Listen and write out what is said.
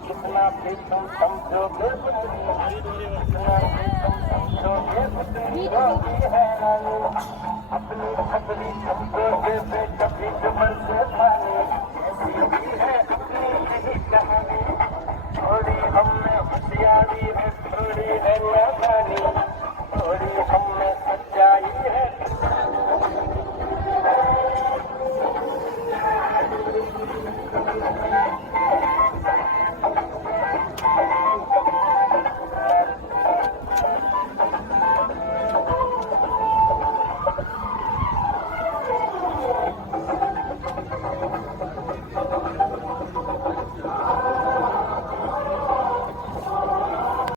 कितना भी तुम समझोगे कितना भी तुम समझोगे होगी है अपनी अपनी समझोगे कभी जुमल से